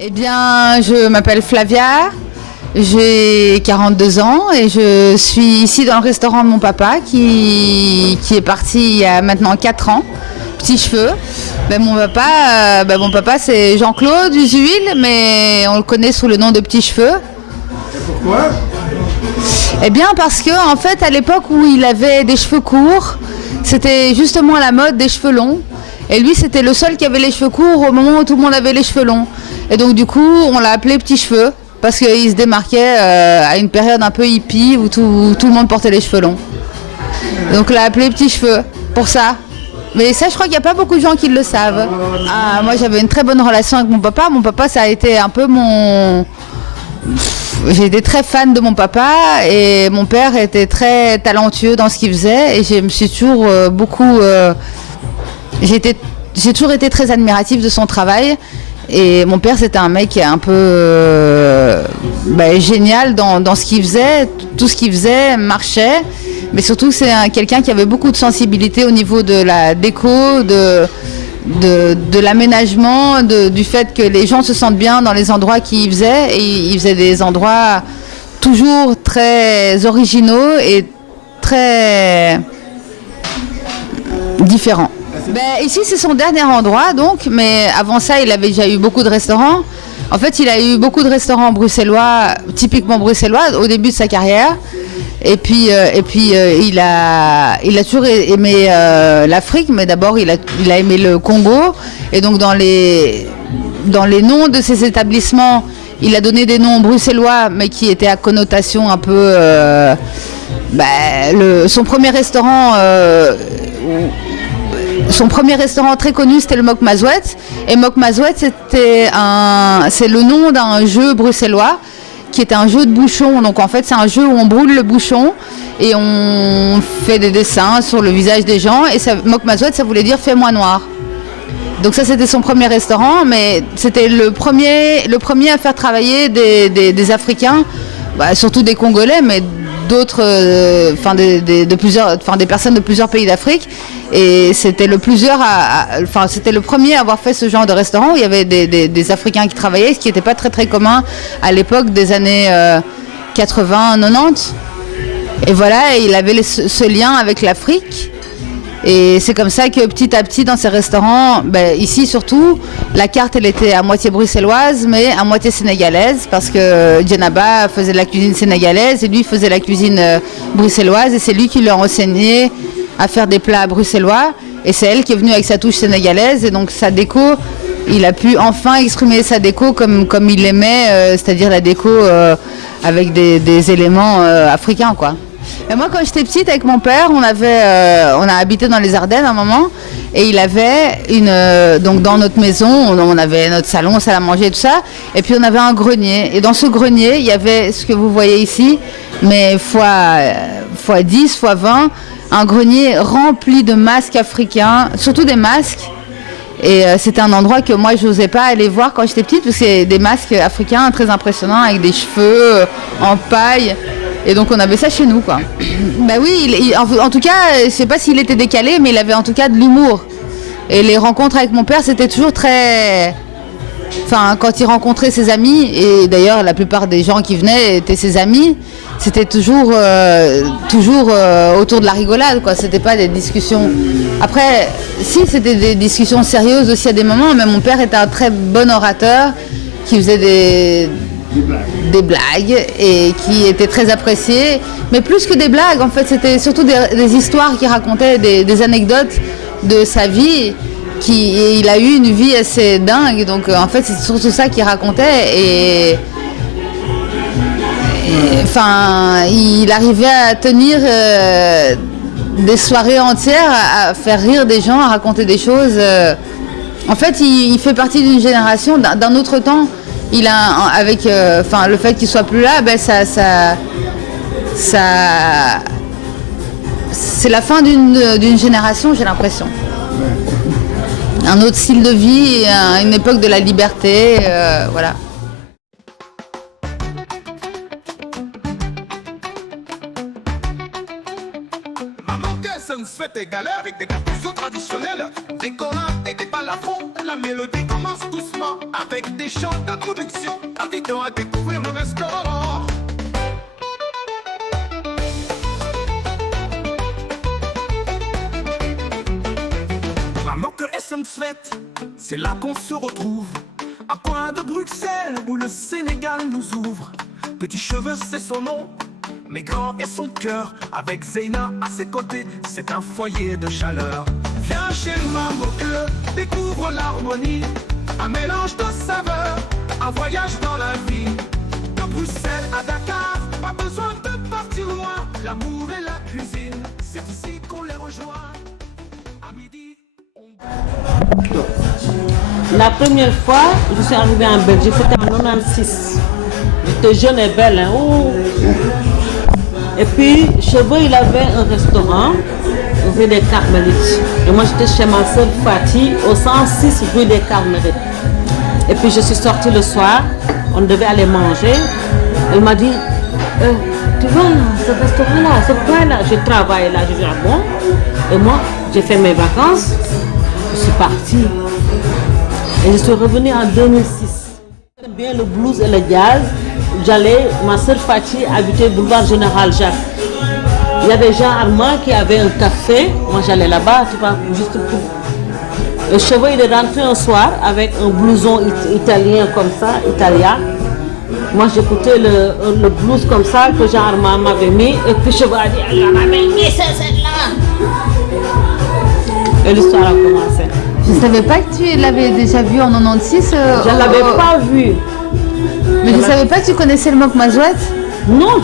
Eh bien, je m'appelle Flavia, j'ai 42 ans et je suis ici dans le restaurant de mon papa qui est parti il y a maintenant 4 ans. Petits cheveux. Mon papa c'est Jean-Claude Usuil, mais on le connaît sous le nom de Petits Cheveux. Et pourquoi? Eh bien parce que en fait à l'époque où il avait des cheveux courts, c'était justement à la mode des cheveux longs. Et lui c'était le seul qui avait les cheveux courts au moment où tout le monde avait les cheveux longs. Et donc du coup on l'a appelé Petits Cheveux parce qu'il se démarquait à une période un peu hippie où tout le monde portait les cheveux longs. Donc on l'a appelé Petits Cheveux pour ça. Mais ça, je crois qu'il n'y a pas beaucoup de gens qui le savent. Ah, moi, j'avais une très bonne relation avec mon papa. Mon papa, ça a été un peu mon... J'ai été très fan de mon papa et mon père était très talentueux dans ce qu'il faisait. Et je me suis toujours j'ai toujours été très admirative de son travail. Et mon père, c'était un mec un peu génial dans ce qu'il faisait. Tout ce qu'il faisait marchait. Mais surtout, c'est quelqu'un qui avait beaucoup de sensibilité au niveau de la déco, de l'aménagement, du fait que les gens se sentent bien dans les endroits qu'il faisait. Et il faisait des endroits toujours très originaux et très différents. Ici, c'est son dernier endroit, donc, mais avant ça, il avait déjà eu beaucoup de restaurants. En fait, il a eu beaucoup de restaurants bruxellois, typiquement bruxellois, au début de sa carrière. Et puis, il a toujours aimé l'Afrique, mais d'abord il a aimé le Congo. Et donc dans les noms de ces établissements, il a donné des noms bruxellois, mais qui étaient à connotation un peu. Son premier restaurant très connu, c'était le Mok Mazouet. Et Mok Mazouet, c'est le nom d'un jeu bruxellois, qui était un jeu de bouchon. Donc en fait c'est un jeu où on brûle le bouchon et on fait des dessins sur le visage des gens, et Mok Mazouet, ça voulait dire fais-moi noir. Donc ça c'était son premier restaurant, mais c'était le premier à faire travailler des Africains, surtout des Congolais, mais d'autres, des personnes de plusieurs pays d'Afrique. Et c'était le premier à avoir fait ce genre de restaurant où il y avait des Africains qui travaillaient, ce qui n'était pas très très commun à l'époque des années 80-90. Et voilà, il avait ce lien avec l'Afrique. Et c'est comme ça que petit à petit dans ces restaurants, ici surtout, la carte elle était à moitié bruxelloise mais à moitié sénégalaise, parce que Djenaba faisait de la cuisine sénégalaise et lui faisait la cuisine bruxelloise, et c'est lui qui leur enseignait à faire des plats bruxellois, et c'est elle qui est venue avec sa touche sénégalaise. Et donc sa déco, il a pu enfin exprimer sa déco comme il l'aimait, c'est-à-dire la déco avec des éléments africains, quoi. Et moi, quand j'étais petite, avec mon père, on a habité dans les Ardennes un moment, et il avait donc dans notre maison, on avait notre salon, salle à manger, tout ça, et puis on avait un grenier. Et dans ce grenier, il y avait ce que vous voyez ici, mais fois 10, fois 20, un grenier rempli de masques africains, surtout des masques. Et c'était un endroit que moi, je n'osais pas aller voir quand j'étais petite, parce que c'est des masques africains très impressionnants, avec des cheveux en paille. Et donc on avait ça chez nous, quoi. Oui, en tout cas, je sais pas s'il était décalé, mais il avait en tout cas de l'humour. Et les rencontres avec mon père, c'était toujours très... Enfin, quand il rencontrait ses amis, et d'ailleurs la plupart des gens qui venaient étaient ses amis, c'était toujours autour de la rigolade, quoi. C'était pas des discussions... Après, si, c'était des discussions sérieuses aussi à des moments, mais mon père était un très bon orateur, qui faisait des blagues et qui était très apprécié, mais plus que des blagues, en fait, c'était surtout des histoires qu'il racontait, des anecdotes de sa vie. Et il a eu une vie assez dingue, donc en fait c'est surtout ça qu'il racontait, enfin il arrivait à tenir des soirées entières à faire rire des gens, à raconter des choses. En fait il fait partie d'une génération, d'un autre temps. Il a, avec le fait qu'il soit plus là, c'est la fin d'une génération, j'ai l'impression. Un autre style de vie, une époque de la liberté, voilà. Maman, que ça nous fait égaler avec des capitaux traditionnels, des collants et des balafons. la mélodie commence doucement avec des chants d'introduction, invitant à découvrir le restaurant. Maman que Essenfeld, c'est là qu'on se retrouve, à coin de Bruxelles où le Sénégal nous ouvre. Petit cheveux c'est son nom, mais grand est son cœur. Avec Zeyna à ses côtés, c'est un foyer de chaleur. Viens chez Maman que découvre l'harmonie, un mélange de saveurs, un voyage dans la vie. De Bruxelles à Dakar, pas besoin de partir loin. L'amour et la cuisine, c'est ici qu'on les rejoint. À midi, La première fois, je suis arrivée en Belgique, c'était en 96. J'étais jeune et belle. Hein. Ouh. Et puis, chez vous, il avait un restaurant, rue des Carmélites. Et moi, j'étais chez ma soeur Fatih, au 106 rue des Carmélites. Et puis, je suis sortie le soir, on devait aller manger. Elle m'a dit, tu vois, ce restaurant-là, ce point-là, je travaille là. Je dis, ah bon? Et moi, j'ai fait mes vacances, je suis partie. Et je suis revenue en 2006. J'aime bien le blues et le jazz. J'allais, ma soeur Fatih habitait boulevard Général Jacques. Il y avait Jean Armand qui avait un café. Moi j'allais là-bas, tu vois, juste pour. Le cheveu il est rentré un soir avec un blouson italien comme ça, italien. Moi j'écoutais le blues comme ça que Jean Armand m'avait mis. Et puis cheveu a dit, elle m'avait mis celle-là. Et l'histoire a commencé. Je ne savais pas que tu l'avais déjà vu en 96. Je ne l'avais pas vu. Mais je ne savais pas que tu connaissais le Mock Mazouette. Non,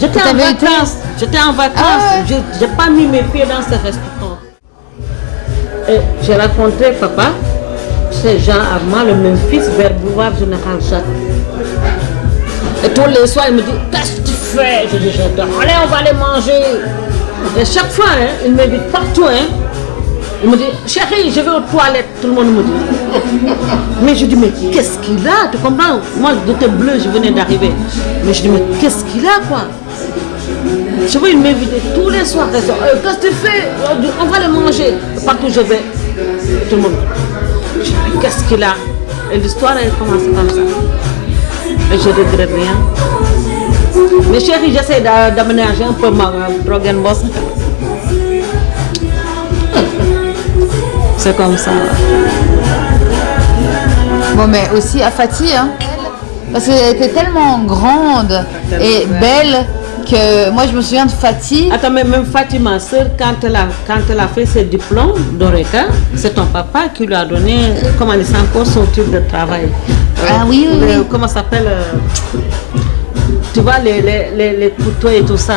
j'étais en vacances. J'étais en vacances. Ah ouais. Je n'ai pas mis mes pieds dans ce restaurant. Et j'ai rencontré papa, c'est Jean Armand, le même fils, vers boulevard Général Jacques. Et tous les soirs, il me dit, qu'est-ce que tu fais? Je dis, j'adore. Allez, on va aller manger. Et chaque fois, hein, il m'invite partout. Hein. Il me dit, chérie, je vais aux toilettes. Tout le monde me dit. Mais je dis, mais qu'est-ce qu'il a? Tu comprends? Moi, j'étais bleu, je venais d'arriver. Mais je dis, mais qu'est-ce qu'il a, quoi? Je vois, il m'invitait tous les soirs. Qu'est-ce que tu fais? On va le manger. Partout où je vais, tout le monde. Je dis, mais qu'est-ce qu'il a? Et l'histoire, elle commence comme ça. Et je ne regrette rien. Mais chérie, j'essaie d'aménager un peu ma drogue and boss. C'est comme ça. Bon, mais aussi à Fatih, hein, parce qu'elle était tellement grande et belle que moi je me souviens de Fatih. Attends, mais même Fatih, ma soeur, quand elle a fait ses diplômes d'Oreca, c'est ton papa qui lui a donné, comment il encore son type de travail. Ah oui, oui, oui. Comment ça s'appelle tu vois, les couteaux et tout ça.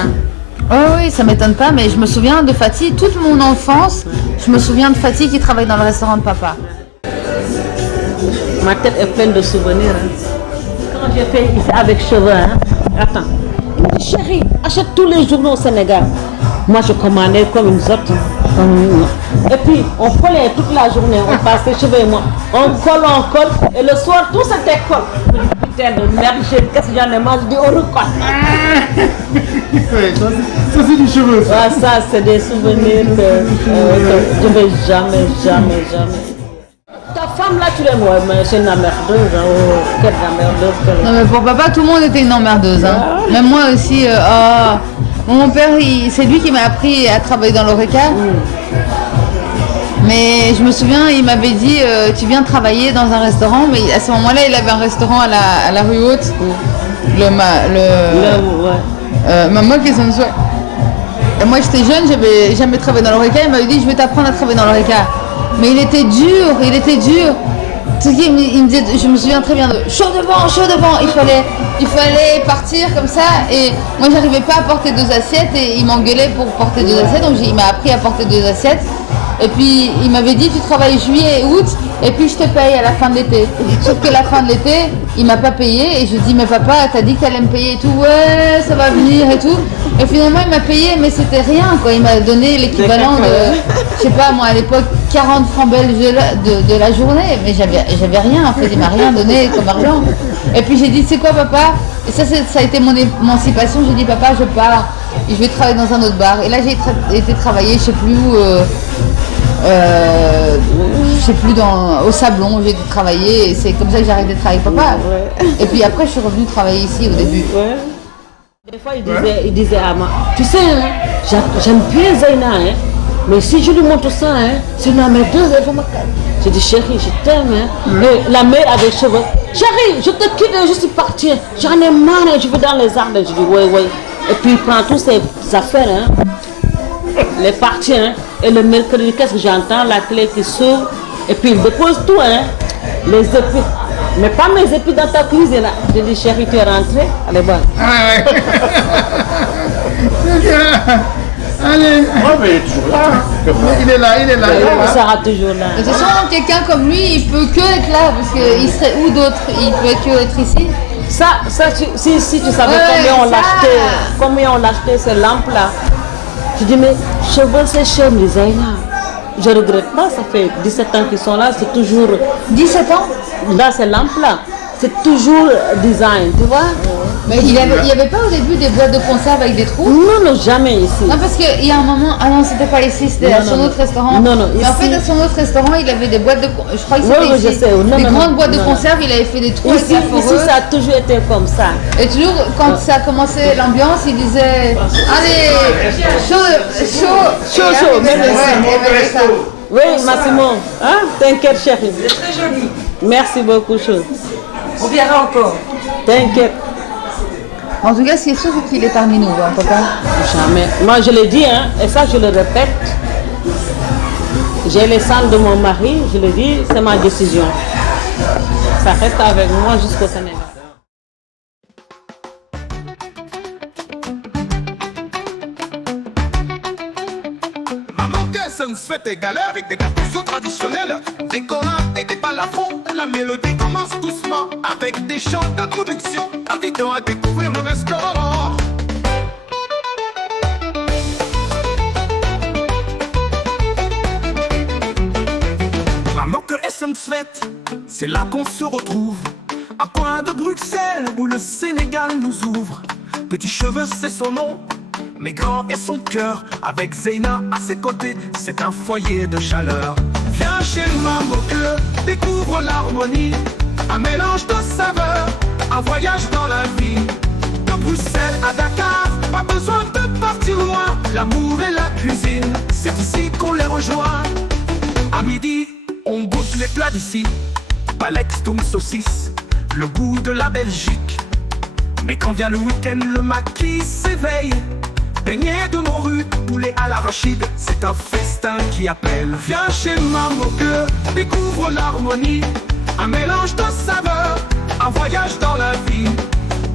Oh oui, ça m'étonne pas, mais je me souviens de Fatih, toute mon enfance, je me souviens de Fatih qui travaille dans le restaurant de papa. Ma tête est pleine de souvenirs. Hein. Quand j'ai fait ici avec cheveux, hein, attends, il me dit, chérie, achète tous les journaux au Sénégal. Moi, je commandais comme une sorte. Et puis, on collait toute la journée, on passait cheveux et moi. On colle, et le soir, tout c'était colle. Putain de merde, qu'est-ce que j'en ai marre? Je dis, on recolle. Ça c'est du cheveu. Ah, ça, c'est des souvenirs que je ne vais jamais. Ta femme là, tu l'aimes, ouais, mais c'est une emmerdeuse. Hein. Oh, quelle emmerdeuse. Non, mais pour papa, tout le monde était une emmerdeuse. Hein. Même moi aussi. Mon père, c'est lui qui m'a appris à travailler dans l'Oreca. Mais je me souviens, il m'avait dit tu viens travailler dans un restaurant. Mais à ce moment-là, il avait un restaurant à la rue Haute. Maman qui s'en soit. Et moi, j'étais jeune, j'avais jamais travaillé dans l'Oreca. Il m'avait dit je vais t'apprendre à travailler dans l'Oreca. Mais il était dur. Il me disait, je me souviens très bien de chaud devant. Il fallait partir comme ça. Et moi, j'arrivais pas à porter 2 assiettes et il m'engueulait pour porter 2 assiettes. Donc, il m'a appris à porter 2 assiettes. Et puis, il m'avait dit, tu travailles juillet et août et puis je te paye à la fin de l'été. Sauf que la fin de l'été, il m'a pas payé. Et je dis, mais papa, t'as dit que t'allais me payer et tout. Ouais, ça va venir et tout. Et finalement, il m'a payé, mais c'était rien, quoi. Il m'a donné l'équivalent de, je sais pas, moi, à l'époque, 40 francs belges de la journée. Mais j'avais rien, en fait. Il m'a rien donné comme argent. Et puis, j'ai dit, c'est quoi, papa? Et ça a été mon émancipation. J'ai dit, papa, je pars. Et je vais travailler dans un autre bar. Et là, j'ai été travailler, je sais plus où, touchais plus au sablon, j'ai dû travailler et c'est comme ça que j'ai arrêté de travailler avec papa. Ouais. Et puis après, je suis revenue travailler ici au début. Ouais. Des fois, il disait à moi, tu sais, hein, j'aime bien Zaina, hein, mais si je lui montre ça, hein, c'est ma mère elle va me calmer. J'ai dit, chérie, je t'aime. Hein. Et la mère avait les cheveux. Chérie, je te quitte, je suis partie. J'en ai marre, je vais dans les arbres. Je dis, oui, oui. Et puis il prend toutes ses affaires, hein, les parties, hein, et le mercredi, qu'est-ce que j'entends? La clé qui s'ouvre, et puis il dépose tout, hein, les épis. Mais pas mes épis dans ta cuisine. Je dis, chérie, tu es rentrée? Allez, bon. Ouais. Allez. Ouais, mais il est toujours là. Il est là. Il sera toujours là. De toute façon, quelqu'un comme lui, il peut que être là, parce qu'il serait où d'autre? Il peut que être ici. Ça, si tu savais combien on l'achetait, ces lampes-là. Je dis, mais cheveux, c'est cher, les Zaina. Je ne regrette pas, ça fait 17 ans qu'ils sont là, c'est toujours... 17 ans? Là, ces lampes-là, c'est toujours design, tu vois? Mais il n'y avait pas au début des boîtes de conserve avec des trous? Non, jamais ici. Non, parce qu'il y a un moment... Ah non, c'était pas ici, c'était à son autre restaurant. Non, mais en fait, à son autre restaurant, il avait des boîtes de... Je crois que c'était Oui, ici. je sais. Des grandes boîtes de conserve, il avait fait des trous avec la Ici, foreuse. ça a toujours été comme ça. Et toujours, quand ça a commencé l'ambiance, il disait... Allez, chaud. Même ici. Oui, Massimo. Hein? T'inquiète, chérie. C'est très joli. Merci beaucoup, chaud. On verra encore. T'inquiète. En tout cas, ce qui est sûr, c'est qu'il est parmi nous, hein, papa. Jamais. Moi, je le dis, hein, et ça, je le répète. J'ai les sangs de mon mari, je le dis, c'est ma décision. Ça reste avec moi jusqu'au Sénégal. Maman, qu'est-ce que fait tes galères avec des percussions traditionnelles? Des collabs et des balafons, la mélodie commence doucement avec des chants d'introduction, invitant à découvrir le restaurant. Maman, que est-ce que fête? C'est là qu'on se retrouve, un coin de Bruxelles où le Sénégal nous ouvre. Petit cheveux, c'est son nom, mais grand est son cœur. Avec Zaina à ses côtés, c'est un foyer de chaleur. Viens chez Maman que découvre l'harmonie, un mélange de saveurs, un voyage dans la vie. De Bruxelles à Dakar, pas besoin de partir loin. L'amour et la cuisine, c'est ici qu'on les rejoint. À midi, on goûte les plats d'ici, palette, toum, saucisse, le goût de la Belgique. Mais quand vient le week-end, le maquis s'éveille. Beignet de morue, poulet à l'arachide, c'est un festin qui appelle. Viens chez Maman que découvre l'harmonie, un mélange de saveurs, un voyage dans la vie.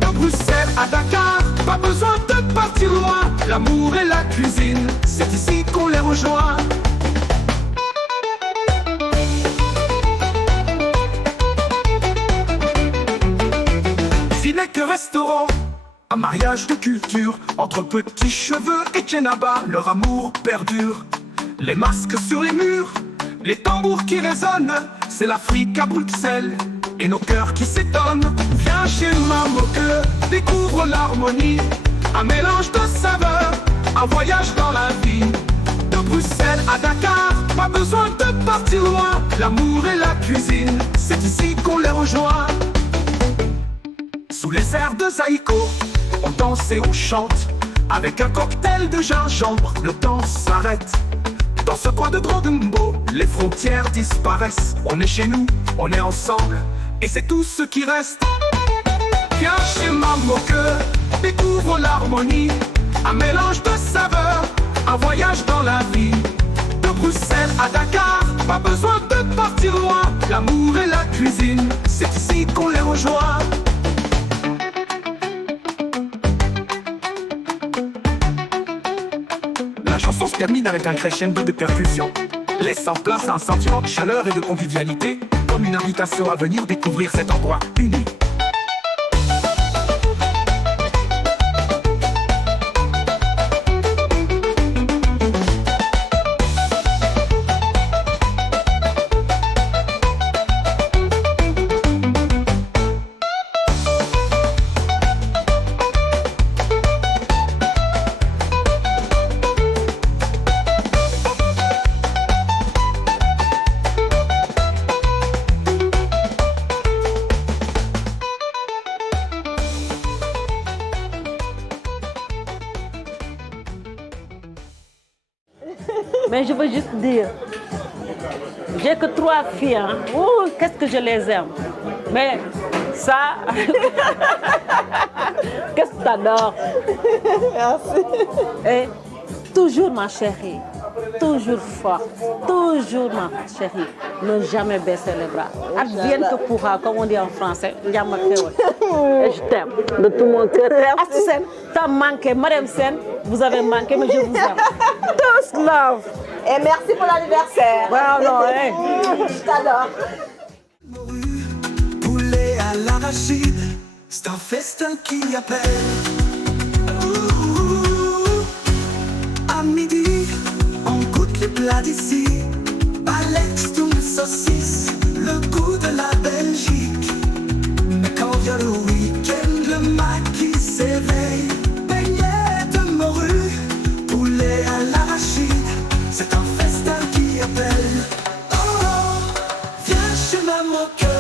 De Bruxelles à Dakar, pas besoin de partir loin. L'amour et la cuisine, c'est ici qu'on les rejoint. N'est que restaurant, un mariage de culture entre petits cheveux et Djenaba, leur amour perdure. Les masques sur les murs, les tambours qui résonnent, c'est l'Afrique à Bruxelles et nos cœurs qui s'étonnent. Viens chez Maman que découvre l'harmonie, un mélange de saveurs, un voyage dans la vie. De Bruxelles à Dakar, pas besoin de partir loin. L'amour et la cuisine, c'est ici qu'on les rejoint. Sous les airs de Zaïko, on danse et on chante. Avec un cocktail de gingembre, le temps s'arrête. Dans ce coin de Brandembo, les frontières disparaissent. On est chez nous, on est ensemble, et c'est tout ce qui reste. Viens chez Maman que découvre l'harmonie, un mélange de saveurs, un voyage dans la vie. De Bruxelles à Dakar, pas besoin de partir loin. L'amour et la cuisine, c'est ici qu'on les rejoint. La chanson se termine avec un crescendo de percussion, laissant place à un sentiment de chaleur et de convivialité, comme une invitation à venir découvrir cet endroit unique. Mais je veux juste dire, j'ai que 3 filles, hein. Ouh, qu'est-ce que je les aime. Mais ça, qu'est-ce que t'adores. Merci. Et toujours ma chérie, toujours forte, toujours ma chérie, ne jamais baisser les bras. Advienne que pourra, comme on dit en français. Et je t'aime de tout mon cœur. Astou Sène, t'as manqué. Madame Sène, vous avez manqué, mais je vous aime. Tous love. Et merci pour l'anniversaire. Wow, non, hey. Je t'adore. Poulet à l'arachide, c'est un festin qui appelle. Ouh, à midi, on goûte les plats d'ici. Alex, tout mes saucisses, le goût de la Belgique. Mais quand vient le week-end, le maquis s'éveille. Beignet de morue, poulet à l'arachide, c'est un festin qui appelle. Oh, viens chez moi mon cœur.